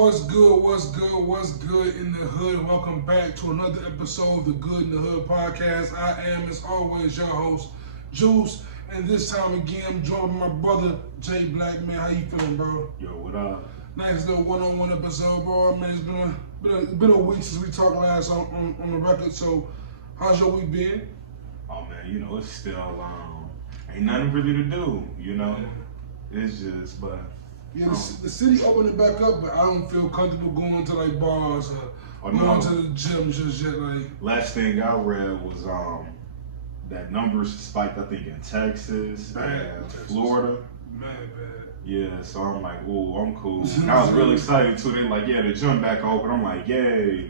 What's good? What's good? What's good in the hood? Welcome back to another episode of the Good in the Hood podcast. I am, as always, your host, Juice, and this time again, I'm joined by my brother, Jay Black. Man, how you feeling, bro? Yo, what up? Nice little one-on-one episode, bro. Man, it's been a week since we talked last on the record. So, how's your week been? Oh man, it's still ain't nothing really to do. It's just, but. Yeah, the city opening back up, but I don't feel comfortable going to like bars or going to the gym just yet. Like last thing I read was that numbers spiked. I think in Texas and Florida. Bad. Yeah, so I'm like, whoa, I'm cool. And I was really excited too. They like, yeah, the gym back open. I'm like, yay.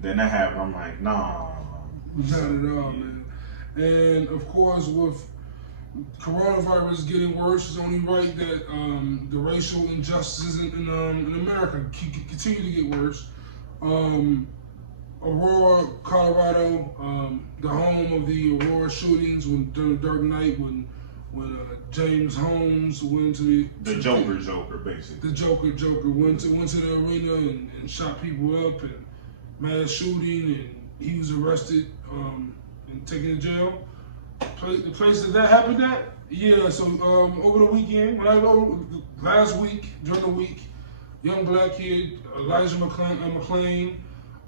Then that happened. I'm like, nah. Not at all, man. And of course, with coronavirus getting worse, it's only right that the racial injustices in America continue to get worse. Aurora, Colorado, the home of the Aurora shootings during the dark night when James Holmes went to the Joker, basically. The Joker went to the arena and shot people up and mass shooting, and he was arrested and taken to jail. The place that happened at? Yeah, so over the weekend, last week, during the week, young black kid, Elijah McClain,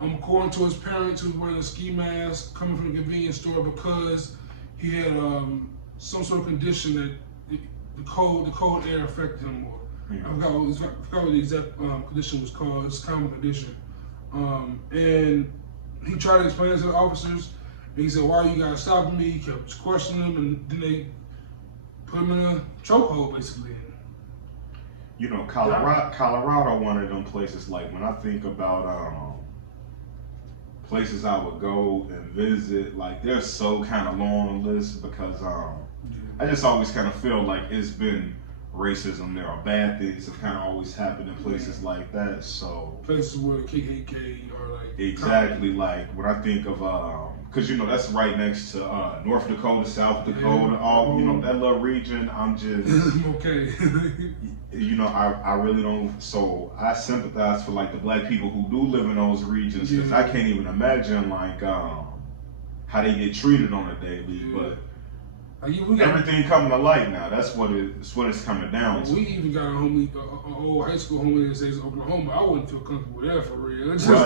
according to his parents, who was wearing a ski mask, coming from the convenience store because he had some sort of condition that the cold air affected him more. I forgot what the exact condition was called. It's a common condition. And he tried to explain it to the officers. And he said, "Why are you guys stopping me?" He kept questioning him, and then they put him in a chokehold, basically. Colorado, one of them places. Like when I think about places I would go and visit, like they're so kind of low on the list because I just always kind of feel like it's been racism there, or bad things have kind of always happened in places like that. So places where the KKK are like exactly like when I think of because that's right next to North Dakota, South Dakota, all that little region. I'm just okay. I really don't. So I sympathize for like the black people who do live in those regions because I can't even imagine like how they get treated on a daily. But everything coming to light now. That's what it's coming down to. We even got an old high school homie that says Oklahoma. I wouldn't feel comfortable with that for real. It's just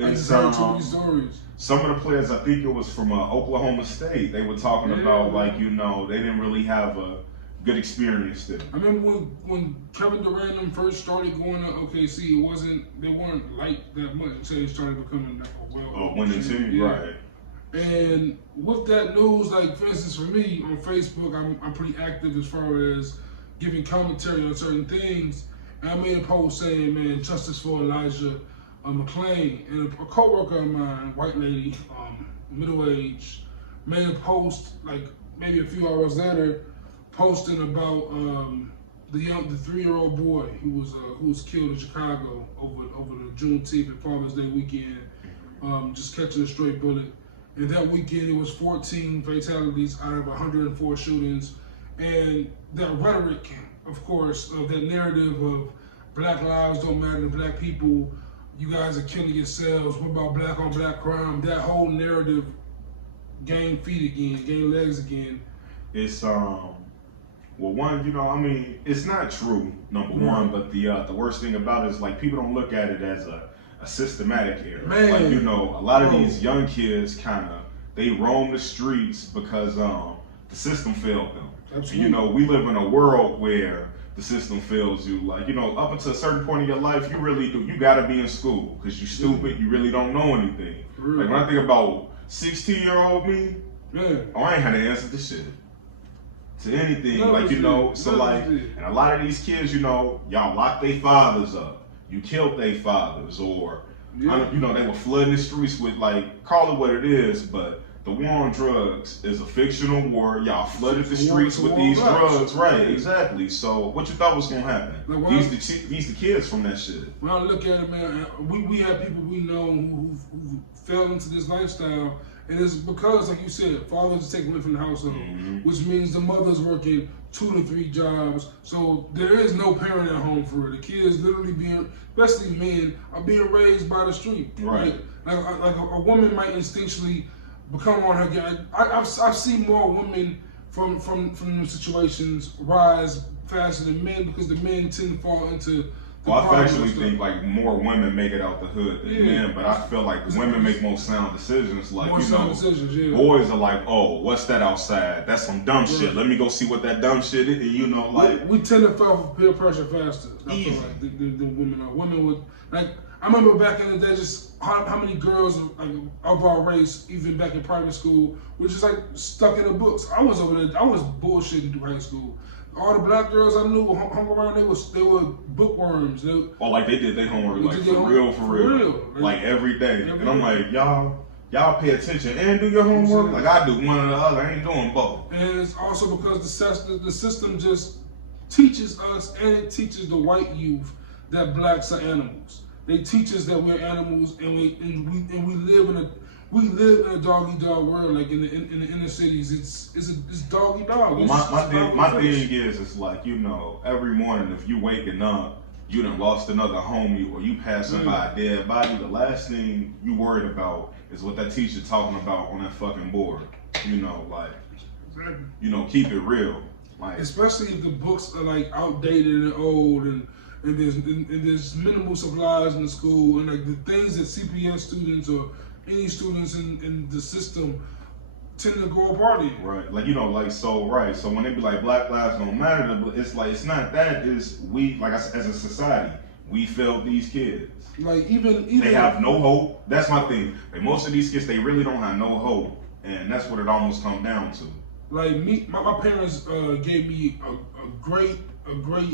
it's stories. Some of the players, I think it was from Oklahoma State, they were talking about like they didn't really have a good experience there. I remember when Kevin Durant first started going to OKC, they weren't liked that much until they started becoming like a winning team, right? And with that news, like for instance, for me on Facebook, I'm pretty active as far as giving commentary on certain things. And I made a post saying, "Man, justice for Elijah McClain." And a coworker of mine, white lady, middle-aged, made a post like maybe a few hours later, posting about the 3-year-old boy who was killed in Chicago over the Juneteenth and Father's Day weekend, just catching a stray bullet. And that weekend, it was 14 fatalities out of 104 shootings. And that rhetoric, of course, of that narrative of black lives don't matter to black people, you guys are killing yourselves, what about black on black crime? That whole narrative gained feet again, gained legs again. It's, it's not true, number one, but the worst thing about it is like people don't look at it as a systematic error. Man. Like, a lot of these young kids they roam the streets because the system failed them. Absolutely. And, we live in a world where the system fails you. Like, up until a certain point in your life, you really do. You gotta be in school because you're stupid. You really don't know anything. Like when I think about 16-year-old me, I ain't had to answer this shit to anything. And a lot of these kids, y'all lock their fathers up. You killed their fathers, or they were flooding the streets with call it what it is, but the war on drugs is a fictional war. Y'all flooded the streets with these drugs, right? Exactly. So what you thought was gonna happen? Like, these the kids from that shit. When I look at it, man, we have people we know who fell into this lifestyle, and it's because, like you said, fathers are taken away from the household, which means the mother's working 2 to 3 jobs. So there is no parent at home for it. The kids literally especially men, are being raised by the street. Right. Like a woman might instinctually become on her game. I've seen more women from them situations rise faster than men because the men tend to fall into. Well, I actually think like more women make it out the hood than men, but I feel like women make more sound decisions. Like, boys are like, oh, what's that outside? That's some dumb shit. Let me go see what that dumb shit is. You know, like we tend to fall for peer pressure faster. I feel like the women are. Women would like. I remember back in the day, just how many girls of our race, even back in private school, were just like stuck in the books. I was over there. I was bullshitting through high school. All the black girls I knew hung around. They were bookworms. Like they did their homework, like for real, like every day. And I'm like, y'all pay attention and do your homework. Like I do one or the other. I ain't doing both. And it's also because the system just teaches us, and it teaches the white youth that blacks are animals. They teach us that we're animals, and we live in a dog eat dog world. Like in the inner cities, it's dog eat dog. Well, my thing is, it's like, you know, every morning if you waking up, you done lost another homie, or you passing by a dead body, the last thing you worried about is what that teacher talking about on that fucking board. You know, like, you know, keep it real. Like, especially if the books are like outdated and old, and there's minimal supplies in the school, and like the things that CPS students or any students in the system tend to go party. Right. Like, you know, like, so when they be like Black Lives Don't Matter, it's like, it's not that, it's we, like, as a society, we failed these kids. Like, even they have no hope. That's my thing. Like, most of these kids, they really don't have no hope, and that's what it almost comes down to. Like my parents gave me a great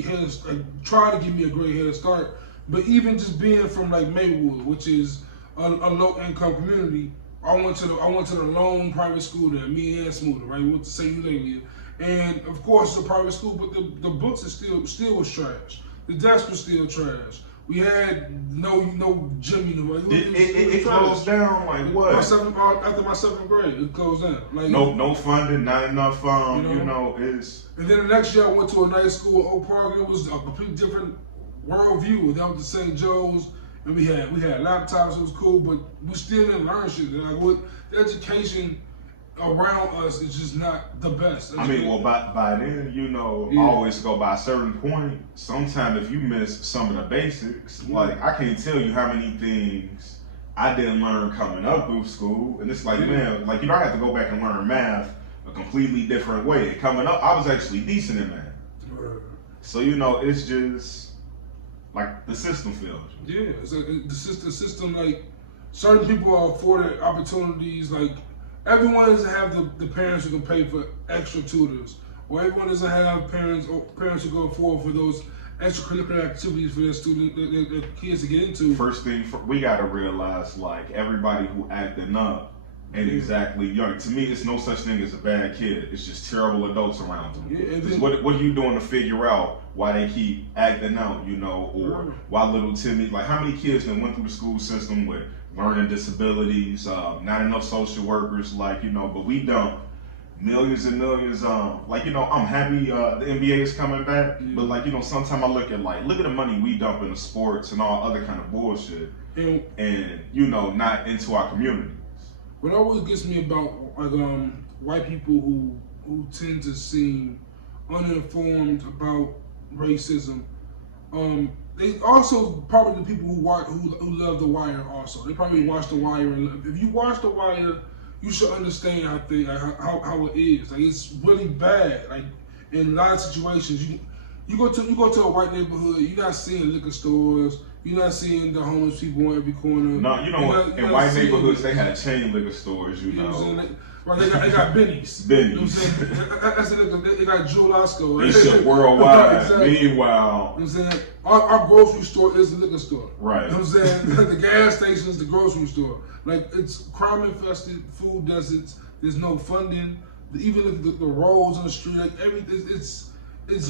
head, tried to give me a great head start. But even just being from like Maywood, which is a low income community, I went to the lone private school there. Me and Smoother, right? We went to St. Eulalia, and of course it's a private school, but the books are still was trash. The desk was still trash. We had no gym. It closed down. Like what? After my 7th grade, it closed down. Like no funding, not enough. It's. And then the next year I went to a nice school in Oak Park. It was a completely different worldview. Down to St. Joe's, and we had laptops. It was cool, but we still didn't learn shit. Like the education around us is just not the best. I mean, well, by then, you know, I always go by a certain point. Sometimes if you miss some of the basics, like I can't tell you how many things I didn't learn coming up through school. And it's like, man, like, you know, I have to go back and learn math a completely different way. And coming up, I was actually decent in math. So, you know, it's just like the system fails you. Yeah, it's like the system, like certain people are afforded opportunities, like everyone doesn't have the parents who can pay for extra tutors, or everyone doesn't have parents who go afford for those extracurricular activities for their kids to get into. First thing, we gotta realize, like, everybody who acting up ain't exactly young. To me, it's no such thing as a bad kid. It's just terrible adults around them. Yeah, what are you doing to figure out why they keep acting out, you know, or why little Timmy, like how many kids that went through the school system with learning disabilities, not enough social workers, like, you know, but we dump millions and millions. Like, you know, I'm happy the NBA is coming back, but like, you know, sometimes I look at the money we dump into sports and all other kind of bullshit, and you know, not into our communities. What always gets me about like white people who tend to seem uninformed about racism, they also probably the people who love The Wire also. They probably watch The Wire, and if you watch The Wire, you should understand how it is. Like, it's really bad. Like, in a lot of situations, you go to a white neighborhood, you're not seeing liquor stores, you're not seeing the homeless people on every corner. No, you know what? In white neighborhoods, they had chain liquor stores. You know, Right, they got Benny's. Benny's. You know what I'm saying? They got Jewel Osco. They ship worldwide. Exactly. Meanwhile, you know what I'm saying? Our grocery store is the liquor store. Right. You know what I'm saying? The gas station is the grocery store. Like, it's crime infested, food deserts, there's no funding. Even look at the roads on the street, like everything, it's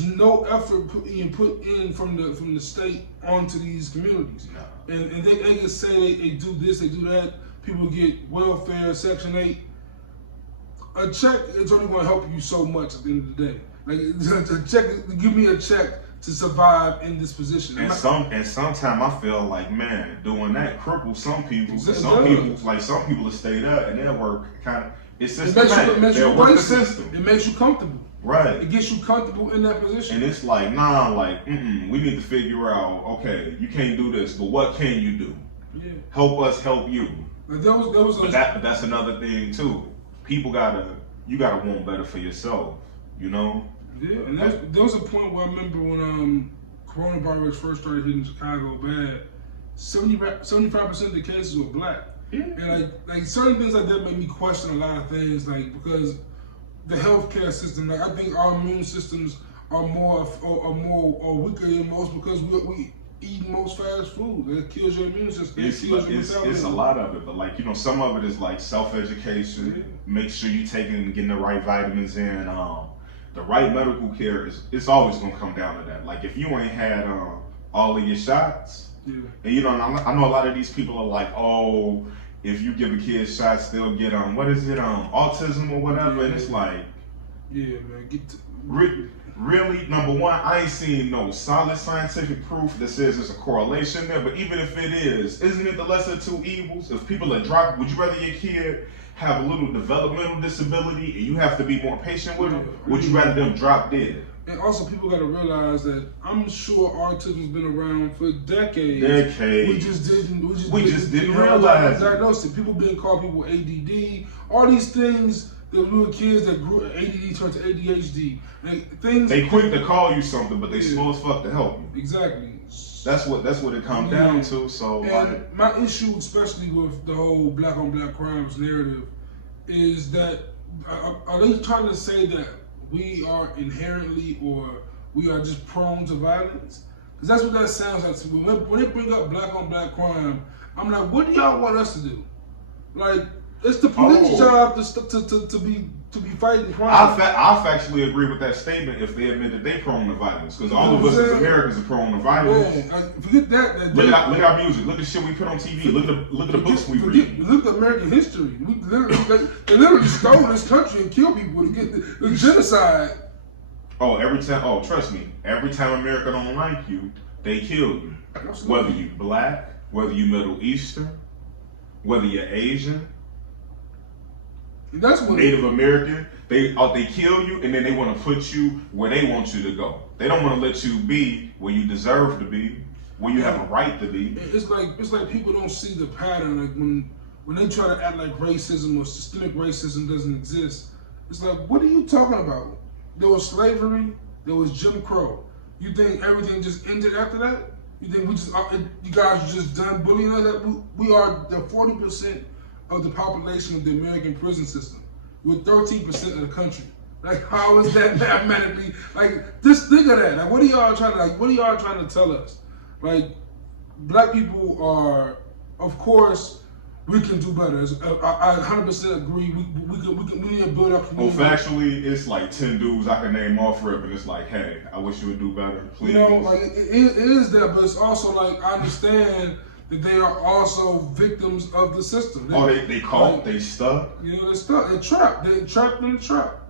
no effort put in from the state onto these communities. No. And they can say they do this, they do that. People get welfare, Section 8. A check is only going to help you so much at the end of the day. Like a check, give me a check to survive in this position. And sometimes I feel like, man, doing that cripples some people. Some people will stay there and their work kind of it's systematic. They'll work the system. It makes you comfortable. Right. It gets you comfortable in that position. And it's like, we need to figure out, okay, you can't do this, but what can you do? Yeah. Help us help you. But that's another thing too. You gotta want better for yourself, you know? Yeah, and there was a point where I remember when coronavirus first started hitting Chicago bad, 75% of the cases were black. Yeah. And like certain things like that make me question a lot of things, like because the healthcare system, like I think our immune systems are weaker than most because we eat most fast food. It kills your immune system. It's a lot of it, but like, you know, some of it is like self-education. Yeah. Make sure you're getting the right vitamins in. The right medical care it's always gonna come down to that. Like if you ain't had all of your shots, yeah. And you know, I know a lot of these people are like, oh, if you give a kid shots, they'll get autism or whatever, and it's like, yeah, man, really, number one, I ain't seen no solid scientific proof that says there's a correlation there. But even if it is, isn't it the lesser of two evils? If people are dropping, would you rather your kid have a little developmental disability and you have to be more patient with them? Would you rather them drop dead? And also, people got to realize that I'm sure autism's been around for decades. We just didn't realize it. People being called people ADD, all these things. The little kids that grew ADD turned to ADHD. Like, things they quick to call you something, but they slow as fuck to help you. Exactly. That's what it comes down to. So, and my issue, especially with the whole black on black crimes narrative, is that are they trying to say that we are inherently or we are just prone to violence? Because that's what that sounds like to me. When they bring up black on black crime, I'm like, what do y'all want us to do? Like, it's the police job to be fighting crime. I factually agree with that statement if they admit that they prone to violence, because all of us as Americans are prone to violence. Yeah, forget that. Look at our music. Look at shit we put on TV. Look at the books we read. Look at American history. They literally stole this country and killed people to get the genocide. Trust me. Every time America don't like you, they kill you. Absolutely. Whether you black, whether you Middle Eastern, whether you're Asian. That's what Native American, they kill you and then they want to put you where they want you to go. They don't want to let you be where you deserve to be, where you have a right to be. It's like people don't see the pattern. Like when they try to act like racism or systemic racism doesn't exist, it's like, what are you talking about? There was slavery, there was Jim Crow. You think everything just ended after that? You think you guys are just done bullying us? We are the 40% of the population of the American prison system. We're 13% of the country. Like, how is that mathematically? Like, just think of that. Like, what are y'all trying to tell us? Like, black people are, of course, we can do better. I 100% agree. We need to build up community. Well, factually, it's like 10 dudes I can name off rip, and it's like, hey, I wish you would do better, please. You know, like it is that, but it's also like I understand that they are also victims of the system. They caught, they stuck. You know, they're stuck. They're trapped. They're trapped in the trap.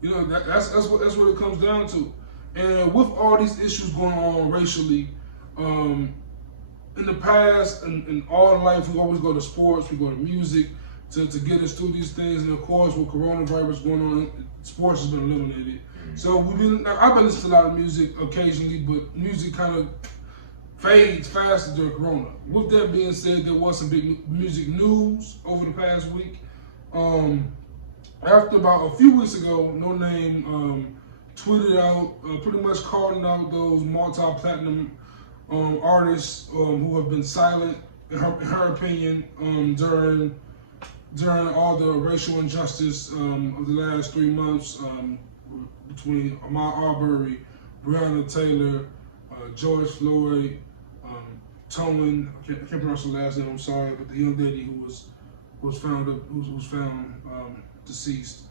You know, that's what it comes down to. And with all these issues going on racially, in the past and all life, we always go to sports, we go to music to get us through these things. And of course, with coronavirus going on, sports has been eliminated. So I've been listening to a lot of music occasionally, but music kind of fades faster during Corona. With that being said, there was some big music news over the past week. After about a few weeks ago, No Name tweeted out, pretty much calling out those multi-platinum artists who have been silent, in her opinion, during during all the racial injustice of the last 3 months between Ahmaud Arbery, Breonna Taylor, George Floyd, Tolan. I can't pronounce the last name. I'm sorry, but the young lady who was found deceased,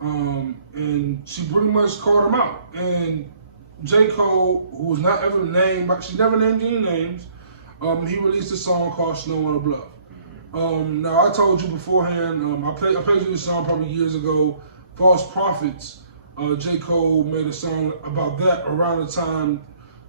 and she pretty much called him out. And J. Cole, who was not ever named, but she never named any names. He released a song called "Snow on a Bluff." Now I told you beforehand. I played you this song probably years ago. "False Prophets." J. Cole made a song about that around the time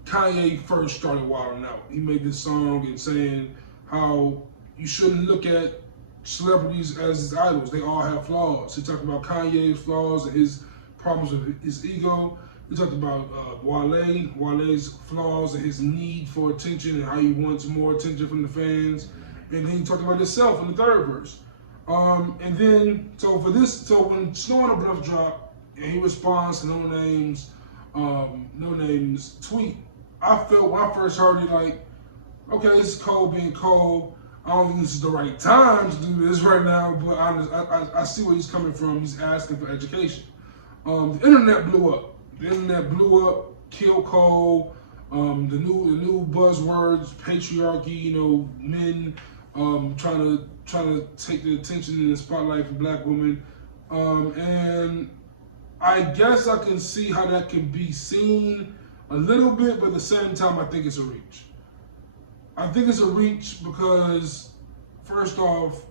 Kanye first started wilding out. He made this song and saying how you shouldn't look at celebrities as his idols. They all have flaws. He talked about Kanye's flaws and his problems with his ego. He talked about Wale's flaws and his need for attention and how he wants more attention from the fans. And then he talked about himself in the third verse. And then, so when Snow on the Bluff dropped, and he responds to No Name's tweet, I felt when I first heard it like, okay, this is Cole being Cole. I don't think this is the right time to do this right now, but I see where he's coming from. He's asking for education. The internet blew up. The internet blew up, killed Cole. The new buzzwords, patriarchy, men trying to take the attention and the spotlight for black women. And I guess I can see how that can be seen a little bit, but at the same time, I think it's a reach. I think it's a reach because, first off,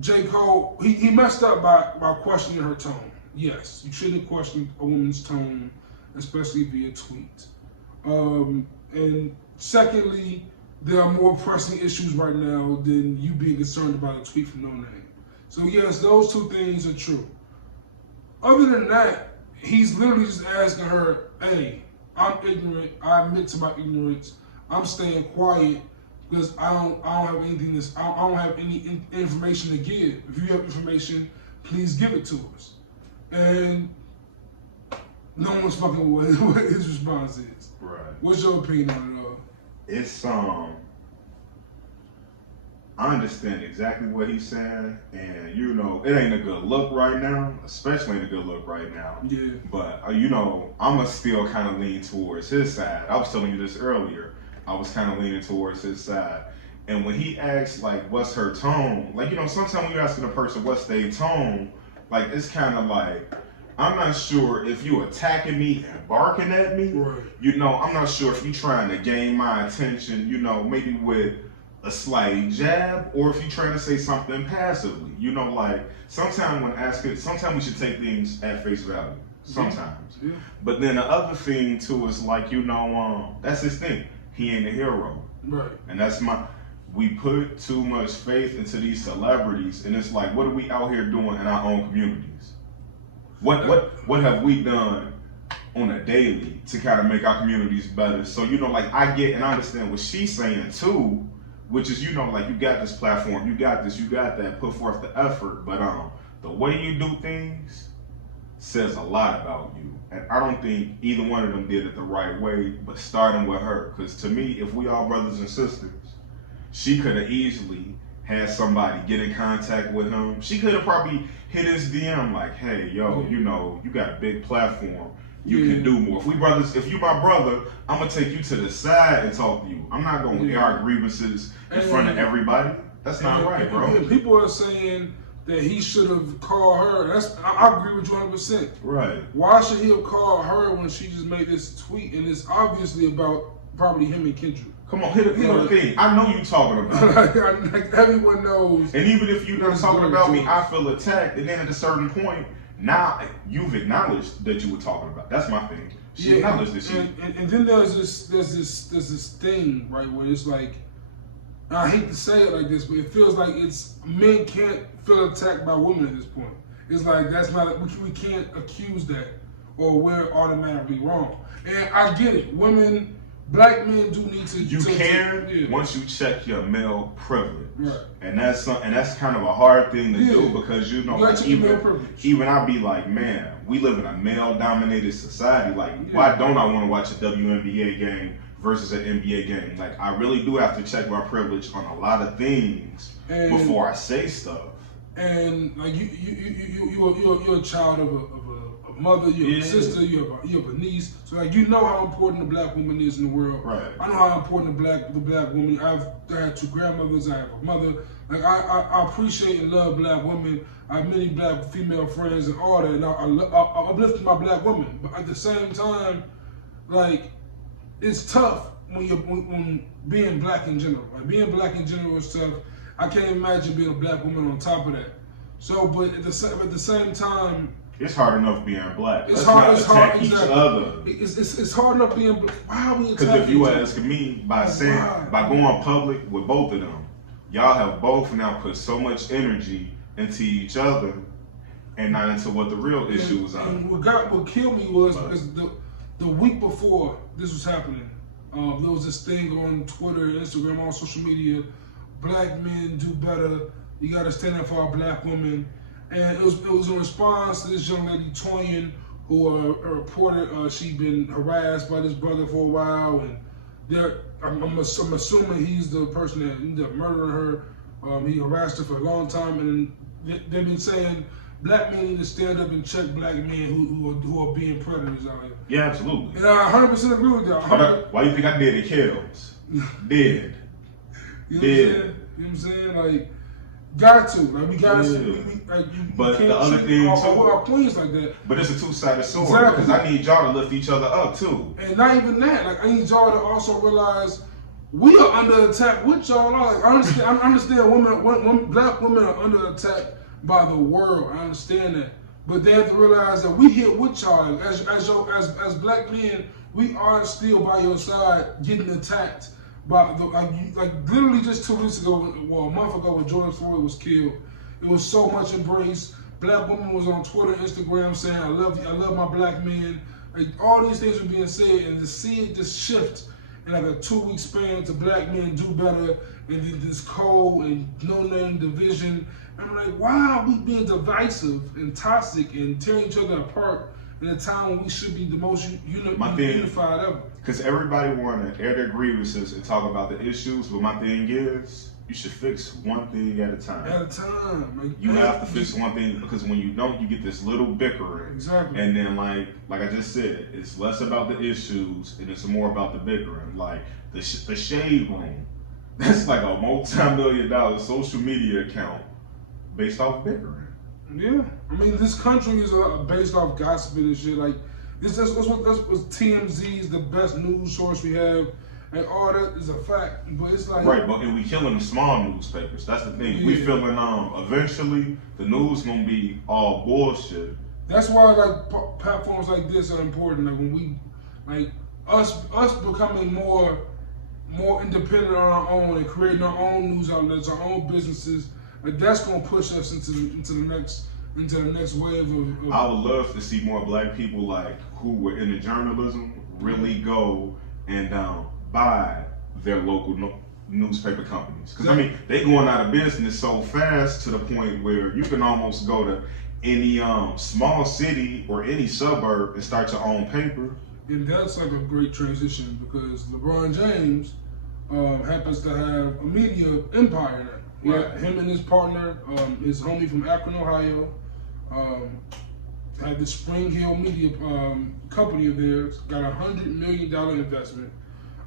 J. Cole, he messed up by questioning her tone. Yes, you shouldn't question a woman's tone, especially via tweet. And secondly, there are more pressing issues right now than you being concerned about a tweet from No Name. So yes, those two things are true. Other than that, he's literally just asking her, hey, I'm ignorant. I admit to my ignorance. I'm staying quiet because I don't have anything I don't have any information to give. If you have information, please give it to us. And no one's fucking with what his response is. Right. What's your opinion on it all? It's I understand exactly what he's saying, and it ain't a good look right now, especially ain't a good look right now. Yeah. But I'ma still kind of lean towards his side. I was telling you this earlier. I was kind of leaning towards his side, and when he asks like, "What's her tone?" Like sometimes when you're asking a person what's their tone, like it's kind of like, I'm not sure if you attacking me and barking at me. Right. I'm not sure if you trying to gain my attention. Maybe with a slight jab, or if you're trying to say something passively. Like sometimes we should take things at face value. Sometimes. Yeah. But then the other thing too is like, that's his thing. He ain't a hero. Right. And we put too much faith into these celebrities, and it's like, what are we out here doing in our own communities? What have we done on a daily to kind of make our communities better? So, I get and I understand what she's saying too, which is, you got this platform, you got this, you got that, put forth the effort, but the way you do things says a lot about you. And I don't think either one of them did it the right way, but starting with her. Because to me, if we all brothers and sisters, she could have easily had somebody get in contact with him. She could have probably hit his DM like, hey, yo, you got a big platform. You can do more. If you my brother, I'm going to take you to the side and talk to you. I'm not going to air our grievances in front of everybody. That's not right, bro. And people are saying that he should have called her. I agree with you 100%. Right. Why should he have called her when she just made this tweet and it's obviously about probably him and Kendrick? Come on, hit the thing. I know you talking about it. like everyone knows. And even if you're not talking about me, I feel attacked. And then at a certain point, now you've acknowledged that you were talking about. That's my thing. She acknowledged that she. And then there's this thing, right, where it's like, I hate to say it like this, but it feels like men can't feel attacked by women at this point. It's like we can't accuse that, or we're automatically wrong. And I get it. Black men do need to. You can once you check your male privilege, right? And that's kind of a hard thing to do because even I be like, man, we live in a male-dominated society. Like, why don't I want to watch a WNBA game versus an NBA game? Like, I really do have to check my privilege on a lot of things before I say stuff. and like you're a child of a mother, you're a sister, you have a niece. So like you know how important the black woman is in the world. Right. I know how important the black woman. I had 2 grandmothers. I have a mother. Like I appreciate and love black women. I have many black female friends and all that. And I uplift my black women. But at the same time, like it's tough when being black in general. Like being black in general is tough. I can't imagine being a black woman on top of that. So, but at the same time, it's hard enough being black. It's hard. Each other. It's hard enough being black. Why are we attacking? Because if you ask me, by going public with both of them, y'all have both now put so much energy into each other and not into what the real issues are. And what killed me was because the week before this was happening, there was this thing on Twitter, Instagram, on social media. Black men do better. You got to stand up for our black women. And it was in response to this young lady, Toyin, who reported she'd been harassed by this brother for a while. And I'm assuming he's the person that ended up murdering her. He harassed her for a long time. And they've been saying black men need to stand up and check black men who are being predators out here. Yeah, absolutely. And I 100% agree with that. Why you think I did it kills? Did. You know what I'm saying? Like, got to. Like, we got to. But the other thing, too. Our queens like that. But it's a two-sided sword. Exactly. Because I need y'all to lift each other up, too. And not even that. Like, I need y'all to also realize we are under attack with y'all. Like, I understand black women are under attack by the world. I understand that. But they have to realize that we here with y'all. As black men, we are still by your side getting attacked. But like literally just 2 weeks ago, well, a month ago, when George Floyd was killed, it was so much embrace. Black women was on Twitter, Instagram saying, "I love you, I love my black men." Like all these things were being said, and to see it just shift in like a 2-week span to black men do better, and then this cold and no-name division. I'm like, why are we being divisive and toxic and tearing each other apart in a time when we should be the most unified ever? Because everybody want to air their grievances and talk about the issues, but my thing is, you should fix one thing at a time. At a time. Like, you have to fix one thing, because when you don't, you get this little bickering. Exactly. And then, like I just said, it's less about the issues and it's more about the bickering. Like the Shade Room, that's like a multi-million-dollar social media account based off bickering. Yeah, I mean, this country is based off gossiping and shit. Like, that's what TMZ is the best news source we have, and all that is a fact. But it's like right, but and we killing the small newspapers. That's the thing. Yeah. We feeling eventually the news gonna be all bullshit. That's why like platforms like this are important. Like when we, like us becoming more independent on our own and creating our own news outlets, our own businesses. Like that's gonna push us into the next wave of. I would love to see more black people like who were into journalism really go and buy their local newspaper companies, because I mean they going out of business so fast to the point where you can almost go to any small city or any suburb and start your own paper. And that's like a great transition because LeBron James happens to have a media empire now. Yeah, him and his partner, his homie from Akron, Ohio, had the Spring Hill Media company of theirs, got $100 million investment.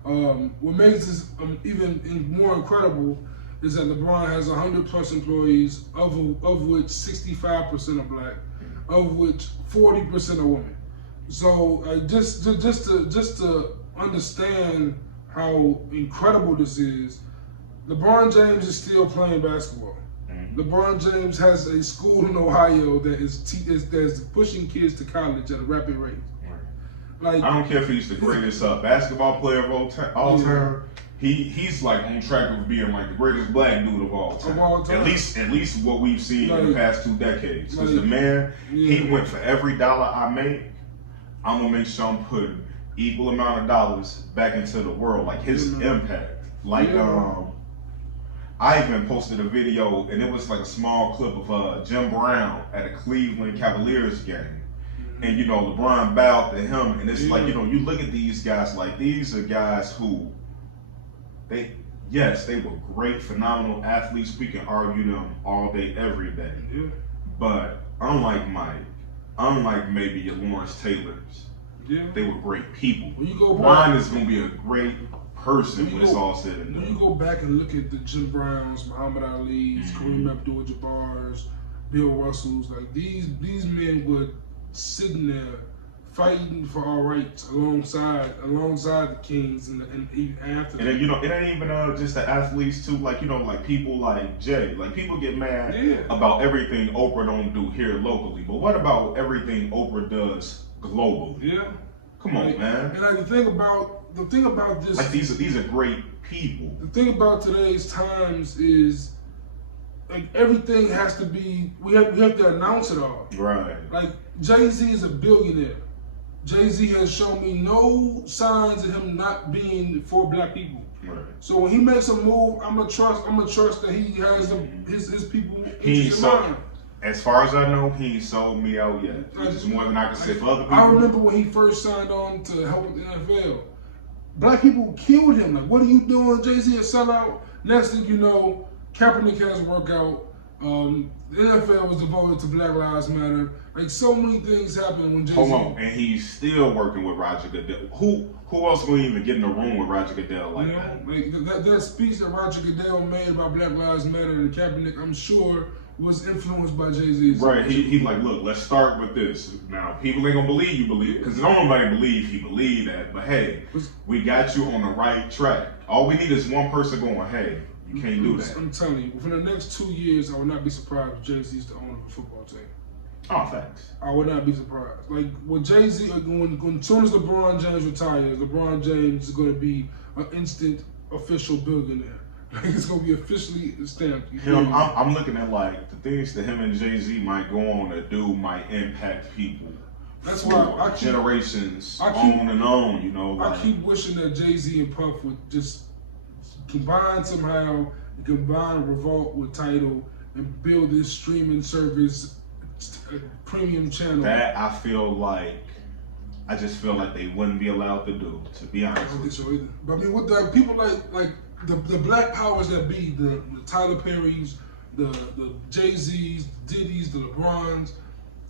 What makes this even more incredible is that LeBron has 100+ employees, of which 65% are black, of which 40% are women. So just to understand how incredible this is. LeBron James is still playing basketball. Mm-hmm. LeBron James has a school in Ohio that is pushing kids to college at a rapid rate. Right. Like I don't care if he's the greatest basketball player of all time. He's like on track of being like the greatest black dude of all time. At least what we've seen in the past 2 decades. Because the man, he went for every dollar I make, I'm gonna make sure I'm putting equal amount of dollars back into the world. Like his impact. Like I even posted a video, and it was like a small clip of Jim Brown at a Cleveland Cavaliers game. And, you know, LeBron bowed to him, and it's like, you know, you look at these guys, like, these are guys who, yes, they were great, phenomenal athletes. We can argue them all day, every day. Yeah. But unlike Mike, unlike maybe your Lawrence Taylors, they were great people. When you go back, Ron is going to be a great person when it's all said and done. When you go back and look at the Jim Browns, Muhammad Ali's, Kareem Abdul-Jabbar's, Bill Russell's, like these men were sitting there fighting for our rights alongside the Kings and even after. And then, it ain't even just the athletes too. Like like people like Jay. Like people get mad about everything Oprah don't do here locally, but what about everything Oprah does globally? Yeah. Come on, man. And like the thing about this, like these are great people. The thing about today's times is, like, everything has to be. We have to announce it all. Right. Like Jay-Z is a billionaire. Jay-Z has shown me no signs of him not being for black people. Right. So when he makes a move, I'm gonna trust that he has his people in mind. As far as I know, he ain't sold me out yet. It's more than I can say for other people. I remember when he first signed on to help with the NFL. Black people killed him. Like, what are you doing? Jay-Z a sellout. Next thing you know, Kaepernick has a workout. The NFL was devoted to Black Lives Matter. Like, so many things happened when Jay-Z. Hold on, and he's still working with Roger Goodell. Who else will even get in the room with Roger Goodell like that? Like that speech that Roger Goodell made about Black Lives Matter and Kaepernick, I'm sure, was influenced by Jay-Z. Right, he's like, look, let's start with this. Now, people ain't gonna believe you believe it, because nobody believe he believed that. But hey, we got you on the right track. All we need is one person going, hey, you can't do that. I'm telling you, within the next 2 years, I would not be surprised if Jay-Z's the owner of the football team. Oh, thanks. I would not be surprised. Like, when Jay-Z, when as soon as LeBron James retires, LeBron James is going to be an instant official billionaire. Like, it's going to be officially stamped. I'm looking at, like, the things that him and Jay-Z might go on to do might impact people. That's why I keep, generations on and on, Like, I keep wishing that Jay-Z and Puff would just combine somehow, combine Revolt with Tidal, and build this streaming service premium channel. That I just feel like they wouldn't be allowed to do, to be honest. I don't think so either. But I mean, with the people like the black powers that be, the Tyler Perrys, the Jay-Z's, the Diddy's, the LeBrons,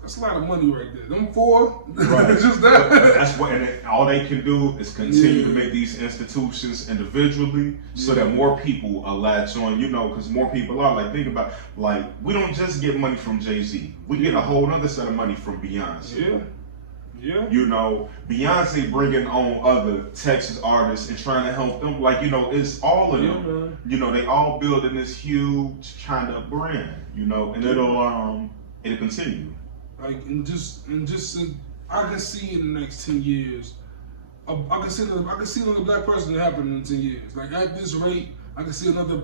that's a lot of money right there. Them four, right. It's just that. That's what, and all they can do is continue to make these institutions individually, so that more people are latch on. Because more people are like, think about, like, we don't just get money from Jay-Z. We get a whole other set of money from Beyonce. Yeah. Beyonce bringing on other Texas artists and trying to help them. Like, it's all of them. They all building this huge kind of brand. And it'll continue. Like, and just I can see in the next 10 years, I can see another black person happening in 10 years. Like, at this rate, I can see another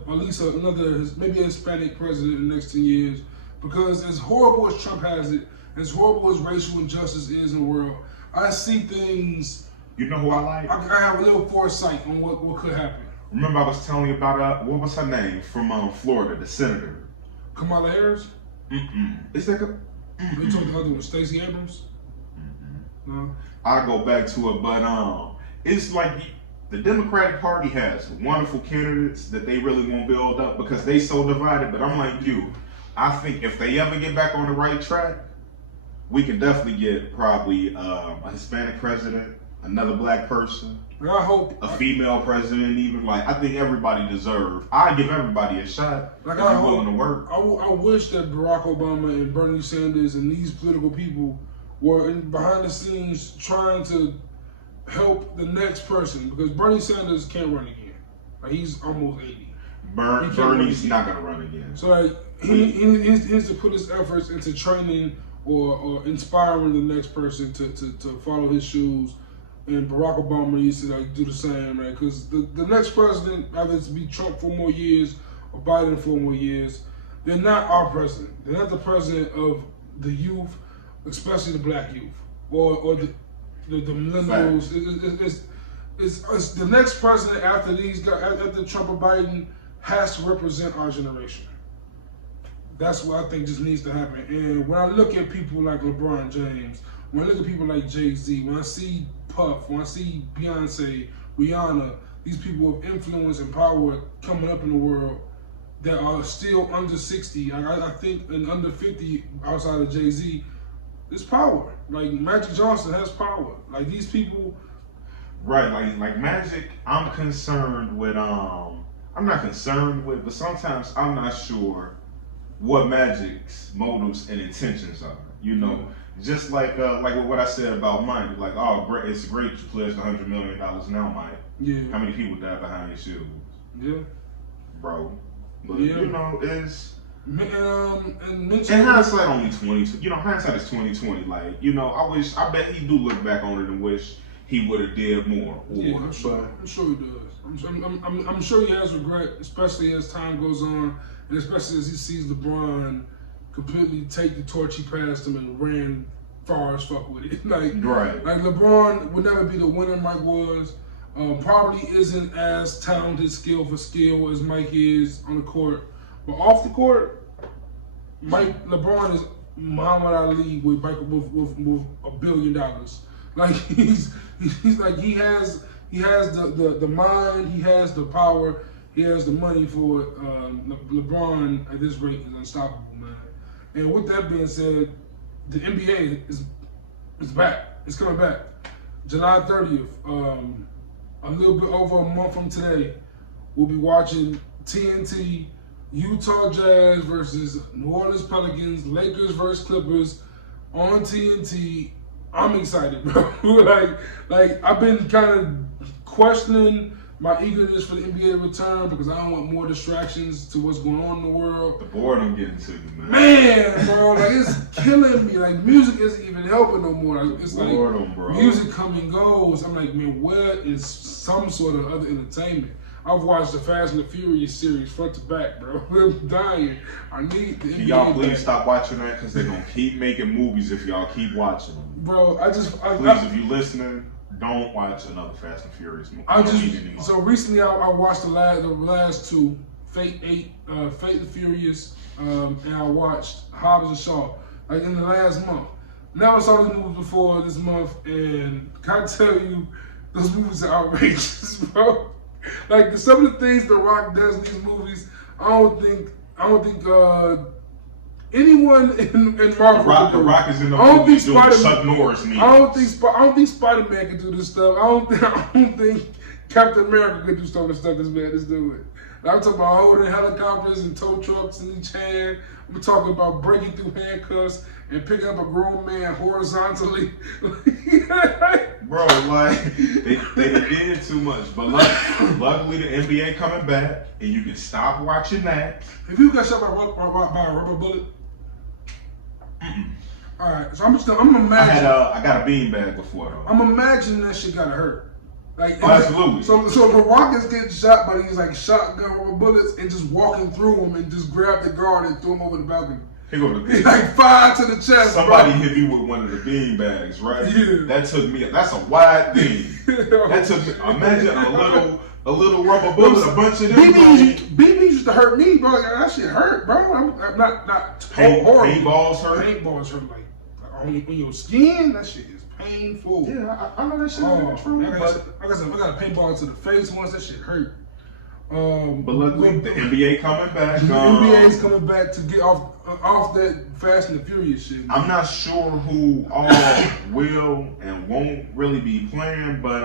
maybe a Hispanic president in the next 10 years. Because as horrible as Trump has it, as horrible as racial injustice is in the world, I see things. You know who I like? I have a little foresight on what could happen. Remember, I was telling you about what was her name from Florida, the senator, Kamala Harris. It's like You talking the other one, Stacey Abrams? No. I go back to it, but it's like the Democratic Party has wonderful candidates that they really won't build up because they so divided. But I'm like you, I think if they ever get back on the right track, we can definitely get probably a Hispanic president, another black person, I hope a female president. Even I think everybody deserves. I give everybody a shot if you're willing to work. I wish that Barack Obama and Bernie Sanders and these political people were behind the scenes trying to help the next person, because Bernie Sanders can't run again. Like, he's almost 80. Bernie's not gonna run again. So like he needs to put his efforts into training or inspiring the next person to follow his shoes. And Barack Obama needs to do the same, right? Because the next president, either it's be Trump 4 more years or Biden 4 more years, they're not our president. They're not the president of the youth, especially the black youth or the millennials. It's the next president after these guys, after Trump or Biden, has to represent our generation. That's what I think just needs to happen. And when I look at people like LeBron James, when I look at people like Jay-Z, when I see Puff, when I see Beyonce, Rihanna, these people of influence and power coming up in the world that are still under 60. I think and under 50 outside of Jay-Z, it's power. Like Magic Johnson has power. Like these people. Right, like Magic, I'm concerned with. I'm not concerned with, but sometimes I'm not sure what Magic's motives and intentions are. You know, just like what I said about Mike. Like, oh, great, it's great you pledged $100 million now, Mike. Yeah. How many people died behind your shoes? Yeah. Bro. But yeah. you know, it's and hindsight only 20. You know, hindsight is 2020. Like, you know, I bet he do look back on it and wish he would have did more. Yeah, I'm sure he does. I'm sure he has regret, especially as time goes on, and especially as he sees LeBron completely take the torch he passed him and ran far as fuck with it. Like LeBron would never be the winner Mike was. Probably isn't as talented skill for skill as Mike is on the court, but off the court, LeBron is Muhammad Ali with $1 billion. Like he's like he has the mind, he has the power, he has the money for it. LeBron at this rate is unstoppable, man. And with that being said, the NBA is back. It's coming back. July 30th. A little bit over a month from today, we'll be watching TNT, Utah Jazz versus New Orleans Pelicans, Lakers versus Clippers on TNT. I'm excited, bro. like I've been kind of questioning my eagerness for the NBA return because I don't want more distractions to what's going on in the world. The boredom getting to you, man. Man, bro, like it's killing me. Like music isn't even helping no more. Like, it's boredom, like bro. Music come and goes. I'm like, man, where is some sort of other entertainment? I've watched the Fast and the Furious series front to back, bro. I'm dying. I need the NBA. Can y'all please stop watching that? Because they're going to keep making movies if y'all keep watching them. Bro, Please, if you're listening, don't watch another Fast and Furious movie. So recently I watched the last two, Fate the Furious, and I watched Hobbs and Shaw, like in the last month. Never saw these movies before this month, and can I tell you, those movies are outrageous, bro. Like some of the things The Rock does in these movies, I don't think anyone in Marvel. The Rock is in the movie doing Chuck Norris memes. I don't think Spider-Man can do this stuff. I don't think Captain America could do some of the stuff this man is doing. I'm talking about holding helicopters and tow trucks in each hand. I'm talking about breaking through handcuffs and picking up a grown man horizontally. Bro, like, they did too much. But luckily the NBA coming back, and you can stop watching that. Have you got shot by a rubber bullet? Alright, so I'm gonna imagine. I got a beanbag before, though. I'm imagining that shit got hurt. Like, absolutely. So the Rock is getting shot, but he's like shotgun rubber bullets and just walking through them and just grab the guard and throw him over the balcony. He's like 5 to the chest. Somebody hit me with one of the bean bags, right? Yeah. That took me. That's a wide thing. That took me. Imagine a little rubber bullet, a bunch of them. BB used to hurt me, bro. Like, that shit hurt, bro. I'm not horrible. Paintballs hurt. Paintballs hurt like on your skin. That shit is painful. Yeah, I know that shit is true. I got a paintball to the face once. That shit hurt. But luckily, the NBA coming back. The NBA is coming back to get off that Fast and the Furious shit. I'm not sure who all will and won't really be playing, but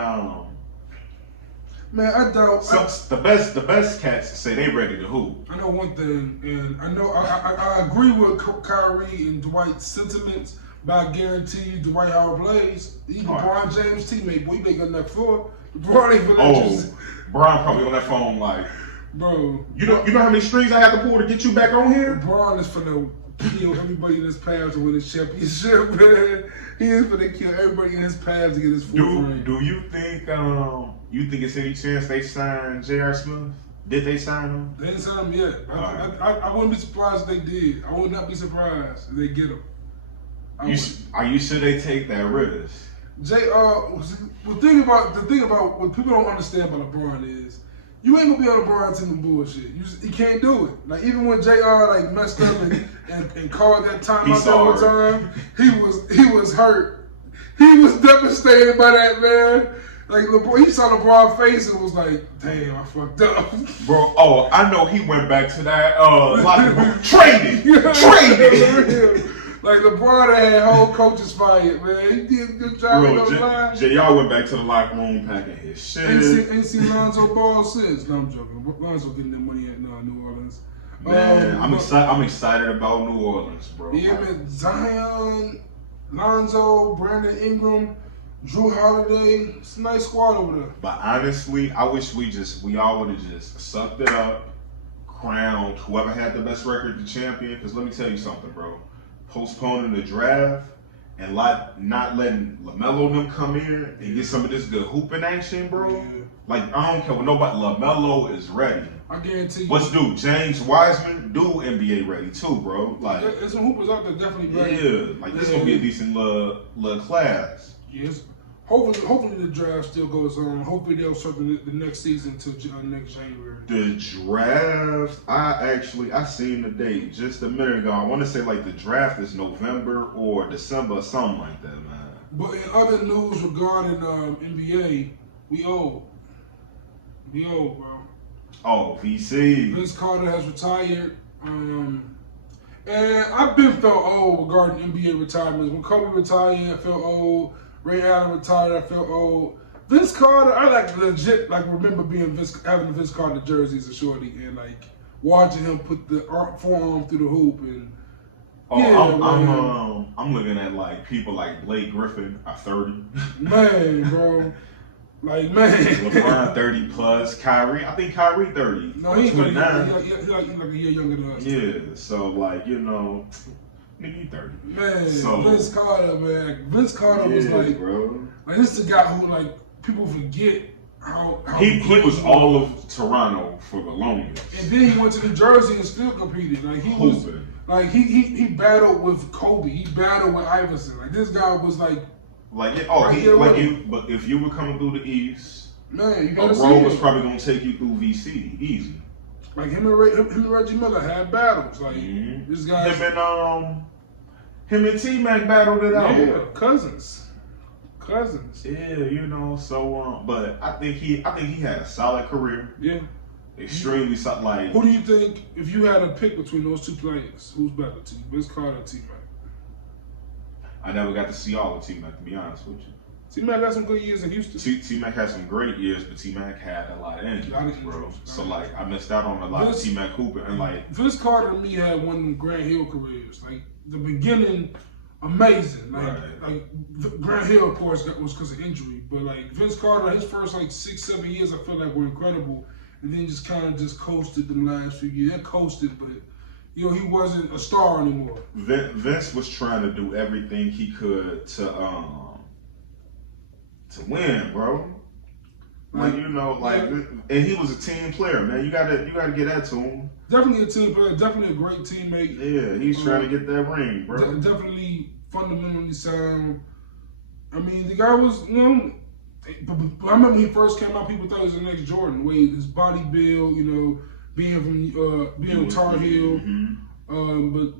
man, I doubt. The best cats say they ready to hoop. I know one thing, and I know I agree with Kyrie and Dwight's sentiments, but I guarantee you, Dwight Howard plays. He's LeBron James' teammate. Boy, you make enough for. LeBron ain't for Brian probably on that phone like, bro. You know how many strings I have to pull to get you back on here? LeBron is for the kill everybody in his path to win his championship, man. He is for to kill everybody in his path to get his full ring. Do you think it's any chance they sign J.R. Smith? Did they sign him? They didn't sign him yet. I wouldn't be surprised if they did. I would not be surprised if they get him. Are you sure they take that risk? The thing about what people don't understand about LeBron is you ain't gonna be on LeBron team and bullshit. You can't do it. Like even when JR like messed up and called that time out that one time, he was hurt. He was devastated by that, man. Like LeBron, he saw LeBron's face and was like, "Damn, I fucked up." Bro, I know he went back to that locker room. Traded. Like LeBron had whole coaches fired, man. He did a good job in those lines. Y'all went back to the locker room packing his shit. Ain't seen Lonzo ball since. No, I'm joking. Lonzo getting that money at New Orleans. Man, I'm excited about New Orleans, bro. Yeah, man. Zion, Lonzo, Brandon Ingram, Drew Holiday. It's a nice squad over there. But honestly, I wish we all would have just sucked it up, crowned whoever had the best record the champion. Because let me tell you something, bro. Postponing the draft and not letting LaMelo them come in and get some of this good hooping action, bro. Yeah. Like, I don't care what nobody. LaMelo is ready. I guarantee you. What's due? James Wiseman, NBA ready too, bro. Like, there's some hoopers out there definitely ready. Yeah, like this gonna be a decent little class. Yes. Hopefully the draft still goes on. Hopefully they'll start the next season until next January. The draft, I seen the date just a minute ago. I want to say like the draft is November or December or something like that, man. But in other news regarding NBA, we old. We old, bro. Oh, VC. Vince Carter has retired. And I've been felt old regarding NBA retirements. When Kobe retired, I felt old. Ray Allen retired, I felt old. Vince Carter, I remember having Vince Carter jerseys as a shorty and like watching him put the forearm through the hoop and. I'm looking at like people like Blake Griffin at 30. Man, bro. Like, man. LeBron 30 plus. Kyrie, I think Kyrie 30. No, he's 29. He's like a year younger than us. Yeah, so like, nigga, you 30. Man, so, Vince Carter, man. Vince Carter was like, bro. Like, this is the guy who, like, people forget how he was all of Toronto for the longest. And then he went to New Jersey and still competed. Like, he was, like, he battled with Kobe. He battled with Iverson. Like, this guy was like, but if you were coming through the East, man, you gotta a road was probably gonna take you through VC easy. Like him and Reggie Miller had battles. Like this guy, him and T-Mac battled it out. Yeah, cousins. Yeah, so but I think he had a solid career. Yeah, extremely solid. Like, who do you think if you had a pick between those two players, who's better to you, Vince Carter or T-Mac? I never got to see all of T-Mac, to be honest with you. T-Mac had some good years in Houston. T-Mac had some great years, but T-Mac had a lot of injuries, bro. So, like, I missed out on a lot of T-Mac hooping. And, like, Vince Carter and me had one of them Grant Hill careers. Like, the beginning, amazing. Like Grant Hill, of course, was because of injury. But, like, Vince Carter, his first, 6-7 years, I feel like were incredible. And then just kind of just coasted the last few years. They coasted, but... he wasn't a star anymore. Vince was trying to do everything he could to win, bro. And he was a team player, man. You gotta get that to him. Definitely a team player. Definitely a great teammate. Yeah, he's trying to get that ring, bro. Definitely fundamentally sound. I mean, the guy was, I remember when he first came out, people thought he was the next Jordan. The way his body build, being from Tar Heel. Mm-hmm.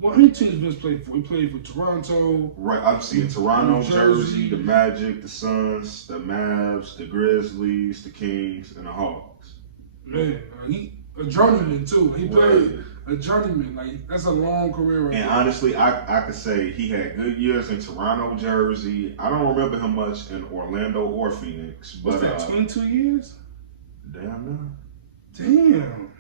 But how many teams Vince played for? He played for Toronto. Right, I've seen Toronto, Jersey, the Magic, the Suns, the Mavs, the Grizzlies, the Kings, and the Hawks. Man, he a journeyman too. He played a journeyman. Like, that's a long career right And honestly, I could say he had good years in Toronto, Jersey. I don't remember him much in Orlando or Phoenix. But what's that, 22 years? Damn.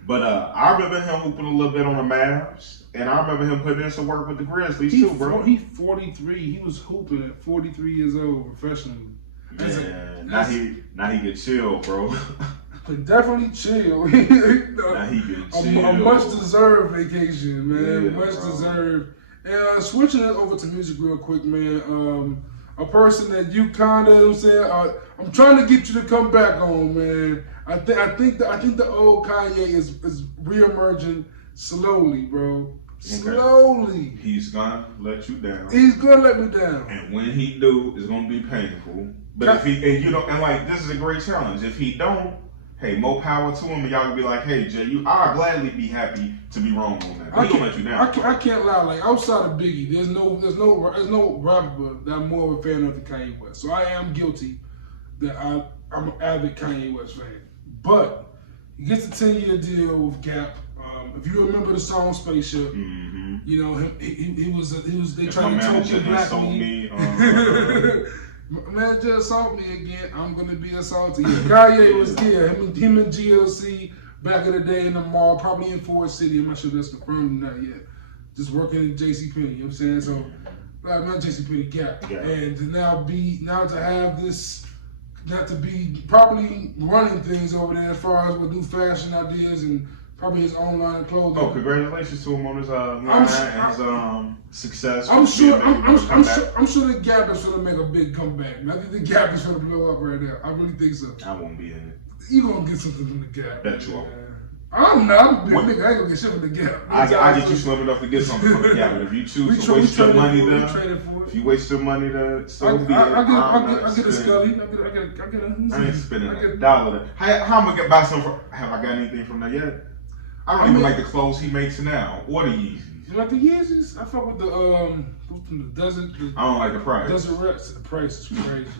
But I remember him hooping a little bit on the Mavs, and I remember him putting in some work with the Grizzlies too, bro. He's 43. He was hooping at 43 years old professionally. Man, now he get chill, bro. Definitely chill. Now he get chill. A much deserved vacation, man. Yeah, much deserved. And switching it over to music real quick, man. A person that you kind of, I'm trying to get you to come back on, man. I think the old Kanye is reemerging slowly, bro. Slowly. He's gonna let you down. He's gonna let me down. And when he do, it's gonna be painful. But if he, this is a great challenge. If he don't, hey, more power to him, and y'all can be like, hey, Jay, I'll gladly be happy to be wrong on that. But he gonna let you down. I can't lie. Like, outside of Biggie, there's no rapper that I'm more of a fan of than Kanye West. So I am guilty that I'm an avid Kanye West fan. But he gets a 10-year deal with Gap. If you remember the song Spaceship, you know, he was they tried to talk to Black me. Manager assault me again. I'm gonna be assaulted. Kanye was here. Him and GLC back in the day in the mall, probably in Forest City. I'm not sure if that's confirmed or not yet. Just working at JCPenney. You know what I'm saying? So, not JCPenney, Gap. Yeah. And to now to have this, not to be properly running things over there as far as with new fashion ideas and probably his own line of clothing. Oh, congratulations to him on his success. I'm sure the Gap is gonna make a big comeback. I think the Gap is gonna blow up right now. I really think so. I won't be in it. You gonna get something from the Gap? Bet you won't. I don't know. I'm a big nigga. I ain't gonna get shit from the Gap. I get you slim enough to get something from the Gap, but if you choose to waste your money there, if you waste your money there, so be it. I get a Scully. I ain't spending $1 there. How am I gonna buy some? Have I got anything from there yet? I don't even like the clothes he makes now, or the Yeezys. You like the Yeezys? I fuck with the Desert. I don't like the price. Desert Reps. The price is crazy.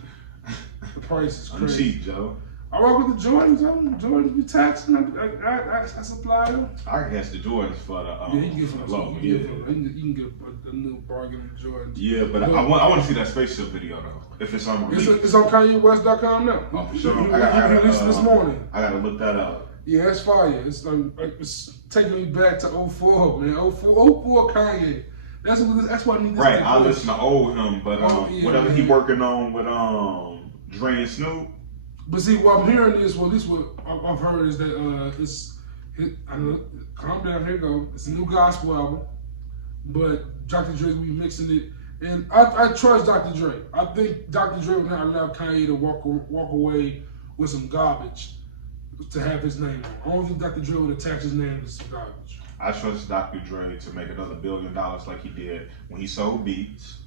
The price is crazy. I'm cheap, Joe. I rock with the Jordans. Jordans be taxing. I supply them. I guess the Jordans for the you can get from low. You can get a new bargain with Jordans. Yeah, but I want to see that spaceship video though. If it's on it's on KanyeWest.com now. Oh, for sure. I released it this morning. I gotta look that up. Yeah, it's fire. It's taking me back to 04, man. 04 Kanye. That's what I need. Right, I listen to old him, but whatever he working on with Dre and Snoop. But see, what I'm hearing is, at least what I've heard is that calm down, here go. It's a new gospel album, but Dr. Dre will be mixing it, and I trust Dr. Dre. I think Dr. Dre would not allow Kanye to walk away with some garbage to have his name on. I don't think Dr. Dre would attach his name to some garbage. I trust Dr. Dre to make another $1 billion like he did when he sold Beats.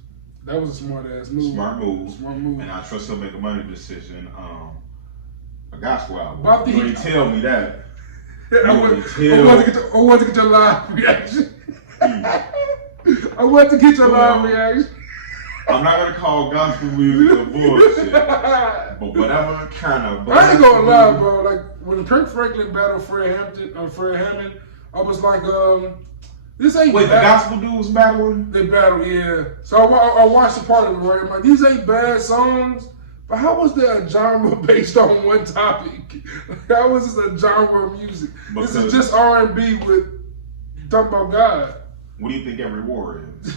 That was a smart ass move. Smart move. And I trust he'll make a money decision. A gospel album. But you didn't tell me that. I want to get your live reaction. I want to get your live reaction. I'm not gonna call gospel music a bullshit, but whatever kind of. I ain't gonna lie, bro. Like when Kirk Franklin battled Fred Hammond, I was like, this ain't. Wait, the gospel dudes battling? They battled, yeah. So I watched the part of it, right? I'm like, these ain't bad songs, but how was there a genre based on one topic? How was this a genre of music? This is just R&B with talking about God. What do you think every war is?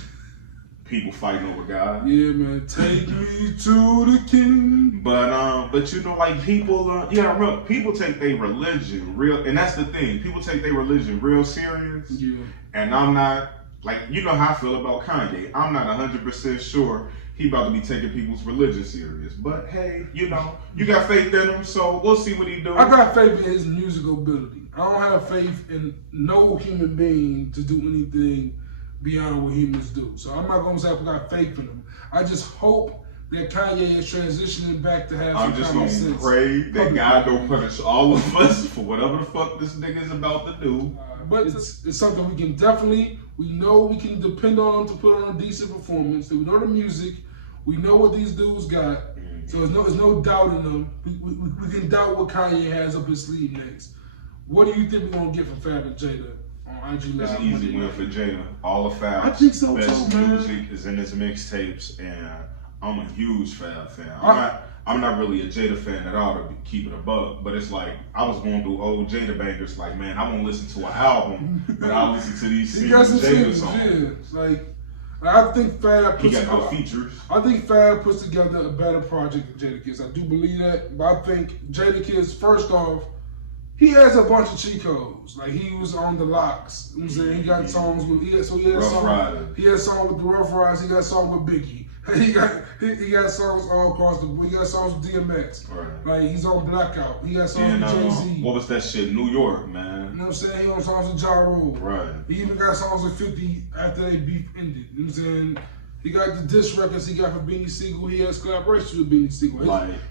People fighting over God. Yeah, man. Take me to the king. But you know, like people, remember, people take their religion real, and that's the thing. People take their religion real serious. Yeah. And I'm not, like, you know how I feel about Kanye. I'm not 100% sure he about to be taking people's religion serious. But hey, you know, you got faith in him, so we'll see what he do. I got faith in his musical ability. I don't have faith in no human being to do anything beyond what humans do. So I'm not gonna say I've got faith in him. I just hope that Kanye is transitioning back to have some common sense. I'm just gonna pray that God don't punish all of us for whatever the fuck this nigga's about to do. But it's something we know we can depend on to put on a decent performance. We know the music, we know what these dudes got, so there's no doubt in them. We can doubt what Kanye has up his sleeve next. What do you think we're gonna get from Fab and Jada? It's an easy win for Jada. All of Fab's I think so best too, music is in his mixtapes, and I'm a huge Fab fan. I'm not really a Jada fan at all, to keep it a buck, but it's like I was going through old Jada bangers. Like, man, I won't listen to an album, but I'll listen to these Jada songs. Yeah. Like, I think Fab puts together features. I think Fab puts together a better project than Jadakiss. I do believe that, but I think Jadakiss, first off, he has a bunch of cheat codes. Like, he was on the Locks. You know what I'm saying? He got songs with he had songs with the Rough Riders. He got songs with Biggie. He got songs all across the board. He got songs with DMX. Right. Like, he's on Blackout. He got songs with Jay-Z. What was that shit? New York, man. You know what I'm saying? He on songs with Ja Rule. Right. He even got songs with 50 after they beef ended. You know what I'm saying? He got the diss records he got for Beanie Siegel. He has collaborations with Beanie Siegel.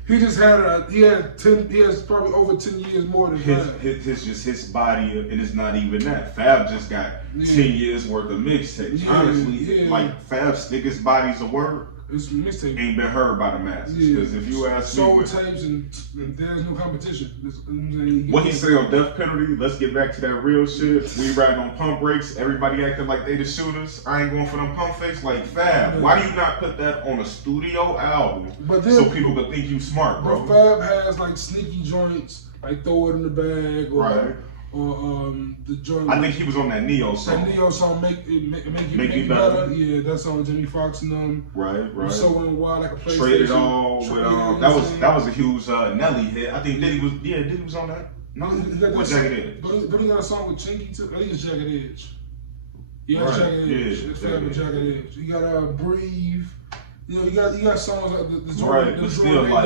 He just had he has probably over 10 years more than Fab. His body, and it's not even that. Fab just got 10 years worth of mixtapes. Honestly, like Fab's thickest bodies of work It's mixtape. Ain't been heard by the masses. Because if you ask soul me, tapes and there's no competition. What he say on Death Penalty? Let's get back to that real shit. We riding on pump brakes. Everybody acting like they the shooters. I ain't going for them pump fakes like Fab. Yeah. Why do you not put that on a studio album so people could think you smart, bro? Fab has like sneaky joints, like Throw It in the Bag, or the joint. I think he was on that Neo song. That Neo song, Make You Better. Yeah, that song with Jimmy Fox and them. Right. So Wild like a PlayStation. Trade It All. That was a huge Nelly hit. I think Diddy was on that. No, what Jagged Edge? But he got a song with Chinky too. I think it's Jagged Edge. Yeah, Jagged Edge. It's Jagged Edge. You got Breathe. You know, you got songs like the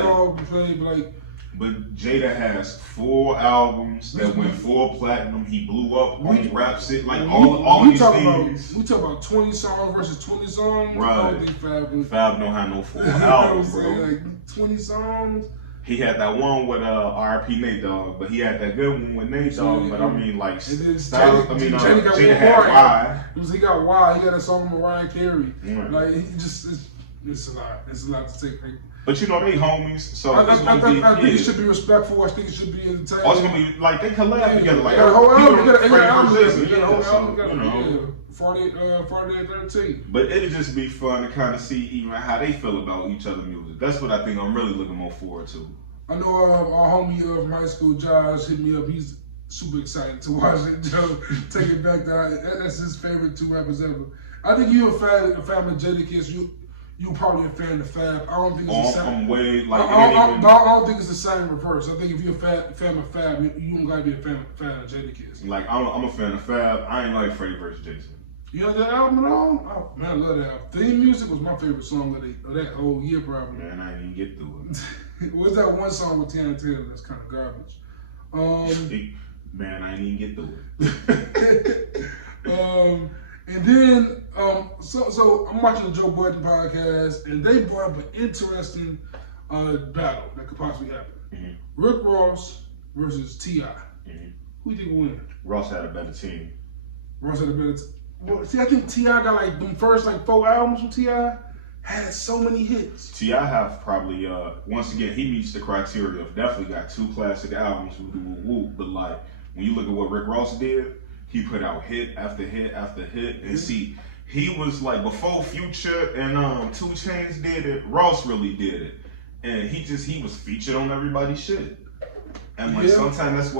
Dog play, but like. But Jada has 4 albums that went full platinum. He blew up on rap shit, like all these things. We talk about 20 songs versus 20 songs. Right. I don't think Fab don't have no 4 albums, bro. Like 20 songs. He had that one with R.I.P. Nate Dogg, but he had that good one with Nate Dogg. But I mean, like, Jada had Why. He got Why. He got a song with Mariah Carey. Like, he just, it's a lot. It's a lot to take. But you know, they homies, so I think it should be respectful. I think it should be entertaining. Oh, it's gonna be like they collab together. Like, a whole album. You know, Friday at 13. But it'll just be fun to kind of see even how they feel about each other's music. That's what I think I'm really looking more forward to. I know our homie from high school, Josh, hit me up. He's super excited to watch it. Joe, take it back to that's his favorite 2 rappers ever. I think you're a fan of Jadakiss. You probably a fan of Fab. I don't think it's the same. I'm way like. I don't think it's the same reverse. I think if you're a fan of Fab, you don't gotta be a fan of Jadakiss. Like I'm a fan of Fab. I ain't like Freddie vs. Jason. You know that album at all? Oh man, I love that album. Theme music was my favorite song of that whole year probably. Man, I didn't get through it. What's that one song with Tiana Taylor that's kind of garbage? Man, I didn't even get through it. And then, so I'm watching the Joe Budden podcast, and they brought up an interesting battle that could possibly happen. Mm-hmm. Rick Ross versus T.I. Mm-hmm. Who do you think will win? Ross had a better team. Ross had a better team. Well, see, I think T.I. got like the first 4 albums from T.I. had so many hits. T.I. have probably, once again, he meets the criteria of definitely got 2 classic albums, but like, when you look at what Rick Ross did, he put out hit after hit after hit, and see, he was like before Future and 2 Chainz did it, Ross really did it, and he was featured on everybody's shit, and like sometimes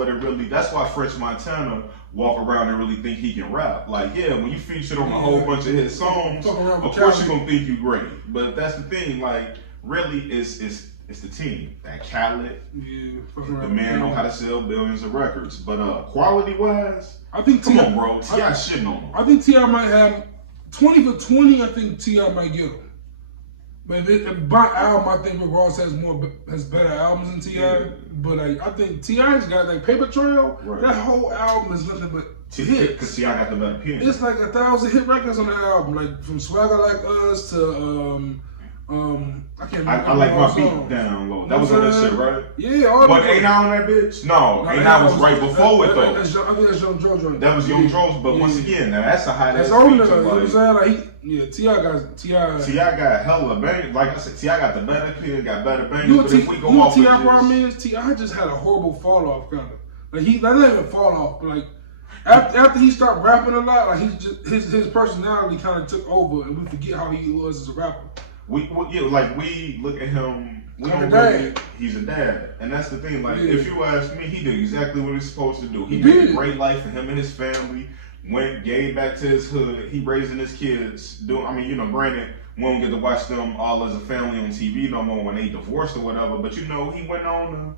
that's why French Montana walk around and really think he can rap. Like when you featured on a whole bunch of hit songs, of course you're gonna think you great, but that's the thing, like really it's the team. That Khaled, the man know how to sell billions of records. But quality wise, I think come on, bro. T.I. shitting on him. I think T.I. might have 20 for 20. I think T.I. might get him. But by album, I think Rick Ross has better albums than T.I. Yeah. But I think T.I.'s got Paper Trail. Right. That whole album is nothing but hits. Because T.I. got the better pen. It's like 1,000 hit records on the album. Like from Swagger Like Us to I can't remember. I like my beat down low. That was on that shit, right? Yeah. But A9 on that bitch? No, A9 was right before it though. I think that's Young Joe's joint. That was Young Joe's, but once again, now that's a high ass feature. You know like, what I'm saying? T.I. got hella bang. Like I said, T.I. got the better pen, got better bangers. But if we go off T.I. problem is T.I. just had a horrible fall off kind of. Like not even fall off, but like after he stopped rapping a lot, like his personality kind of took over, and we forget how he was as a rapper. We look at him. He's a dad, and that's the thing. Like, if you ask me, he did exactly what he's supposed to do. He made a great life for him and his family. Gave back to his hood. He raising his kids. Granted, we don't get to watch them all as a family on TV no more when they divorced or whatever. But he went on.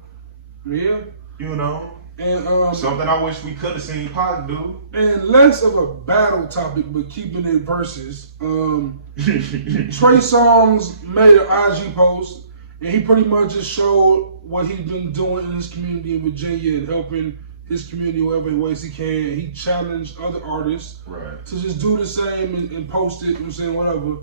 And something I wish we could have seen Pac do. And less of a battle topic, but keeping it versus. Trey Songz made an IG post, and he pretty much just showed what he's been doing in his community in Virginia and helping his community whatever ways he can. He challenged other artists to just do the same and post it, you know what I'm saying, whatever.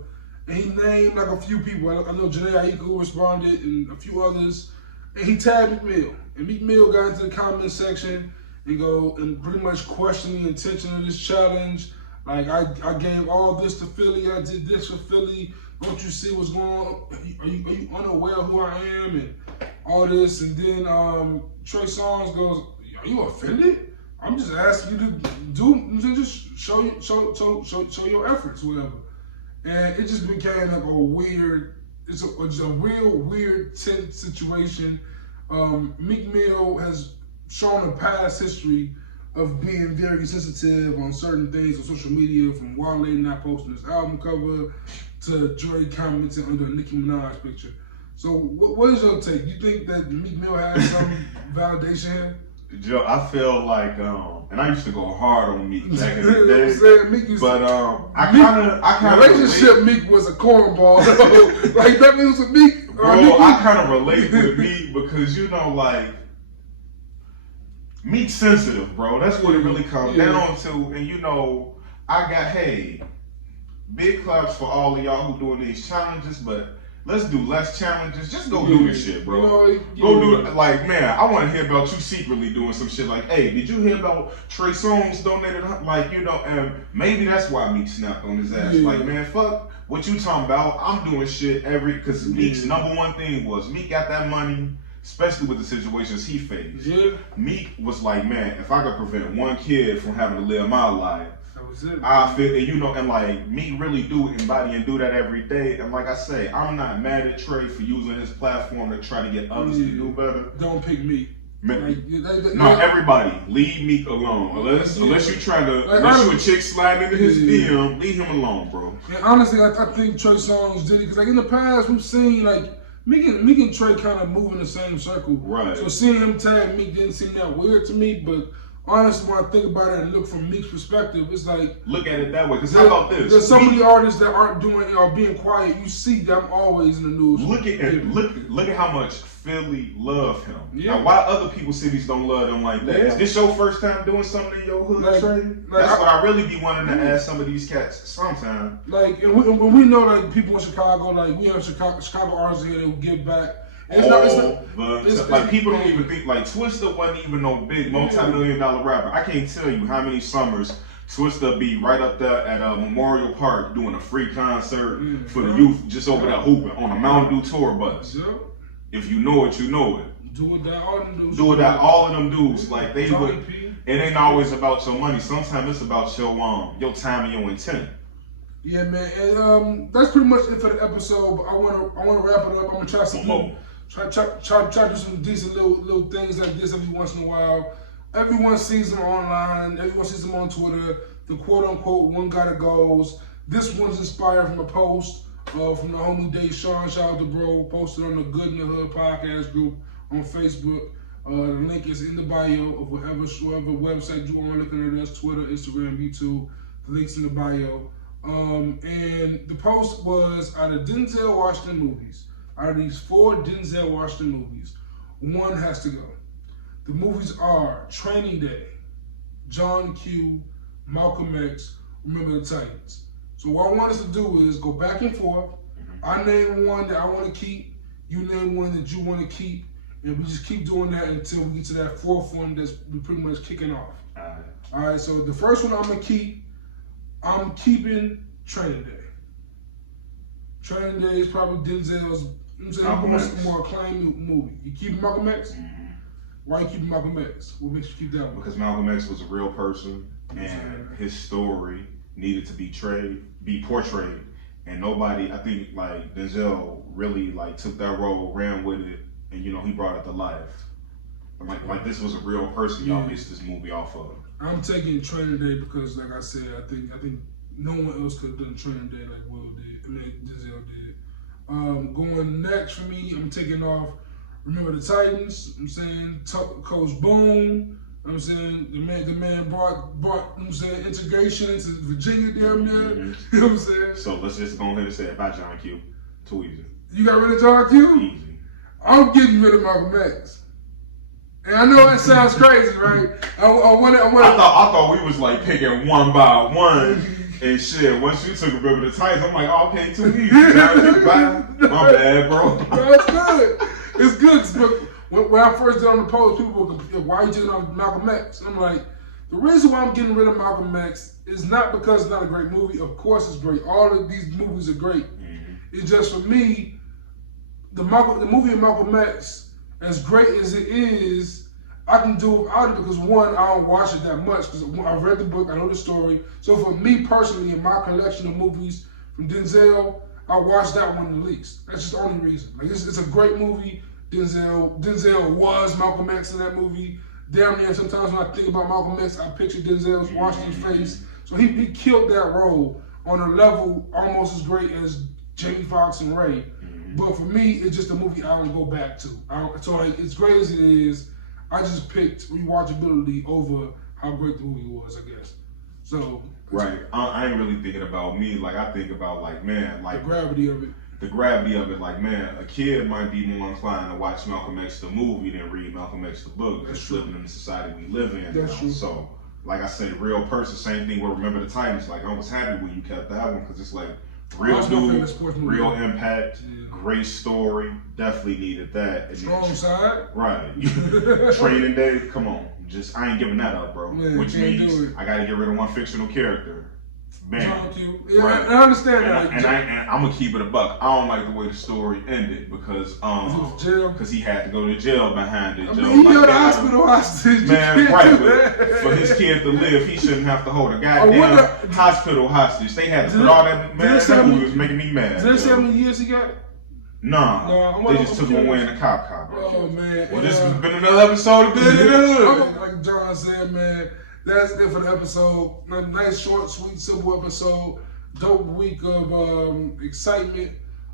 And he named a few people. I know Janae Aiko responded and a few others. And he tagged Meek Mill. And Meek Mill got into the comment section and pretty much questioned the intention of this challenge. Like I gave all this to Philly. I did this for Philly. Don't you see what's going on? Are you unaware of who I am and all this? And then Trey Songz goes, "Are you offended? I'm just asking you to just show your efforts, whatever." And it just became like a weird. It's a real weird tense situation. Meek Mill has shown a past history of being very sensitive on certain things on social media, from Wale not posting his album cover to Dre commenting under a Nicki Minaj picture. So what is your take? You think that Meek Mill has some validation here? Joe, I feel like, and I used to go hard on Meek back in the day, but I kind of relationship Meek was a cornball. Like that means with Meek. Bro, I kind of relate with Meek because like Meek's sensitive, bro. That's what it really comes down to. And I got big claps for all of y'all who doing these challenges, but let's do less challenges. Just go do this shit, bro. Go do it. Like, man, I want to hear about you secretly doing some shit. Like, hey, did you hear about Trey Songz donated? Like, and maybe that's why Meek snapped on his ass. Like, man, fuck what you talking about. I'm doing shit because Meek's number one thing was Meek got that money, especially with the situations he faced. Yeah. Meek was like, man, if I could prevent one kid from having to live my life, I feel, and like me really do embody and do that every day. And like I say, I'm not mad at Trey for using his platform to try to get others to do better. Don't pick me. Everybody, leave Meek alone. Unless you trying to, unless you a chick sliding into his DM, leave him alone, bro. And honestly, I think Trey Songz did it because like in the past we've seen like Meek and Trey kind of move in the same circle. Right. So seeing him tag Meek didn't seem that weird to me, but honestly, when I think about it and look from Meek's perspective, it's like look at it that way. Because how about this? There's so many artists that aren't doing being quiet. You see them always in the news. Look at how much Philly love him. Yeah. Now, why other people's cities don't love him like that? Yeah. Is this your first time doing something in your hood, Trey? That's what I really be wanting to ask some of these cats sometime. Like, and when we know like people in Chicago, like we have Chicago artists here that will give back. People don't even think like Twista wasn't even no big multi-million-dollar rapper. I can't tell you how many summers Twista be right up there at Memorial Park doing a free concert for the youth just over there hooping on a Mountain Dew tour bus. Yeah. If you know it, you know it. Do it that all them dudes. Do it that all of them dudes. Like they would. It ain't always about your money. Sometimes it's about your time and your intent. Yeah, man. And that's pretty much it for the episode. But I wanna wrap it up. I'm gonna try some more. Try to do some decent little things like this every once in a while. Everyone sees them online. Everyone sees them on Twitter. The quote-unquote one gotta goes. This one's inspired from a post from the homie Dave Sean. Shout out to bro. Posted on the Good in the Hood podcast group on Facebook. The link is in the bio of whatever website you want looking at us. Twitter, Instagram, YouTube. The link's in the bio. And the post was out of Denzel Washington movies. Out of these 4 Denzel Washington movies, one has to go. The movies are Training Day, John Q, Malcolm X, Remember the Titans. So what I want us to do is go back and forth. I name one that I want to keep. You name one that you want to keep. And we just keep doing that until we get to that 4th one that's pretty much kicking off. All right, so the first one I'm keeping Training Day. Training Day is probably Denzel's more acclaimed movie. You keep Malcolm X? Why you keep Malcolm X? What makes you keep that one? Because Malcolm X was a real person and his story needed to be portrayed. And nobody, I think like Denzel really like took that role, ran with it, and he brought it to life. Like this was a real person y'all based this movie off of. I'm taking Training Day because like I said, I think no one else could have done Training Day like Denzel did. Going next for me, I'm taking off Remember the Titans. I'm saying Coach Boone. I'm saying the man brought integration into Virginia damn near. You know what I'm saying? So let's just go ahead and say it about John Q. Too easy. You got rid of John Q? Easy. I'm getting rid of Malcolm X. And I know that sounds crazy, right? I thought we was like picking one by one. And shit, once you took Remember the Titans, I'm like, okay, too easy. My bad, bro. No, it's good. It's good. When I first did on the post, people were, why you taking off Malcolm X? And I'm like, The reason why I'm getting rid of Malcolm X is not because it's not a great movie. Of course it's great. All of these movies are great. Mm-hmm. It's just, for me, the movie of Malcolm X, as great as it is, I can do without it because, one, I don't watch it that much because I read the book, I know the story. So for me personally, in my collection of movies from Denzel, I watched that one the least. That's just the only reason. Like, it's a great movie. Denzel was Malcolm X in that movie. Damn near sometimes when I think about Malcolm X, I picture Denzel's Washington's face. So he killed that role on a level almost as great as Jamie Foxx and Ray. But for me, it's just a movie I don't go back to. So like, as great as it is, I just picked rewatchability over how great the movie was, I guess. So right, I ain't really thinking about me. Like, I think about, like, man, like the gravity of it. The gravity of it, like, man, a kid might be more inclined to watch Malcolm X the movie than read Malcolm X the book. Just living in the society we live in. That's true. So, like I said, real person, same thing with Remember the Titans. Like, I was happy when you kept that one because it's like real dude, real impact, great story. Definitely needed that. And strong side. Right. Training Day, come on. I ain't giving that up, bro. Man, which means I got to get rid of one fictional character. Man, yeah, right. I understand that. And I'm gonna keep it a buck. I don't like the way the story ended because he had to go to jail behind it. I mean, he held the hospital hostage. Man, right. For his kid to live, he shouldn't have to hold a goddamn hospital hostage. They had to put all that. Man, that movie was making me mad. Did they say how many years he got? Nah, they just took him away in the cop car, bro. Oh man. Well, this has been another episode of Good in the Hood. Like John said, man. That's it for the episode. A nice, short, sweet, simple episode. Dope week of excitement.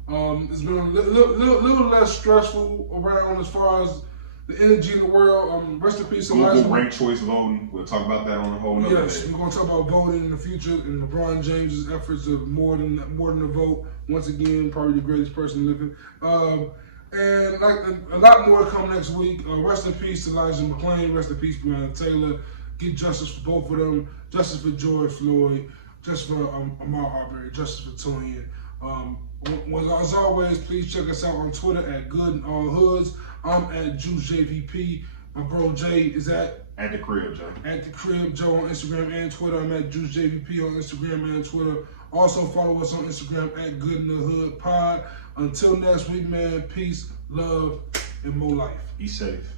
It's been a little less stressful around as far as the energy in the world. Rest in peace, Elijah. Google ranked choice voting. We'll talk about that on a whole nother day. Yes, we're going to talk about voting in the future and LeBron James's efforts of more than a vote. Once again, probably the greatest person living. And like a lot more to come next week. Rest in peace, Elijah McClain. Rest in peace, Breonna Taylor. Get justice for both of them. Justice for George Floyd. Justice for Ahmaud Arbery. Justice for Tonyan. As always, please check us out on Twitter at Good in All Hoods. I'm at JuiceJVP. My bro Jay is at the Crib Joe. At the Crib Joe on Instagram and Twitter. I'm at JuiceJVP on Instagram and Twitter. Also follow us on Instagram at Good in the Hood Pod. Until next week, man. Peace, love, and more life. Be safe.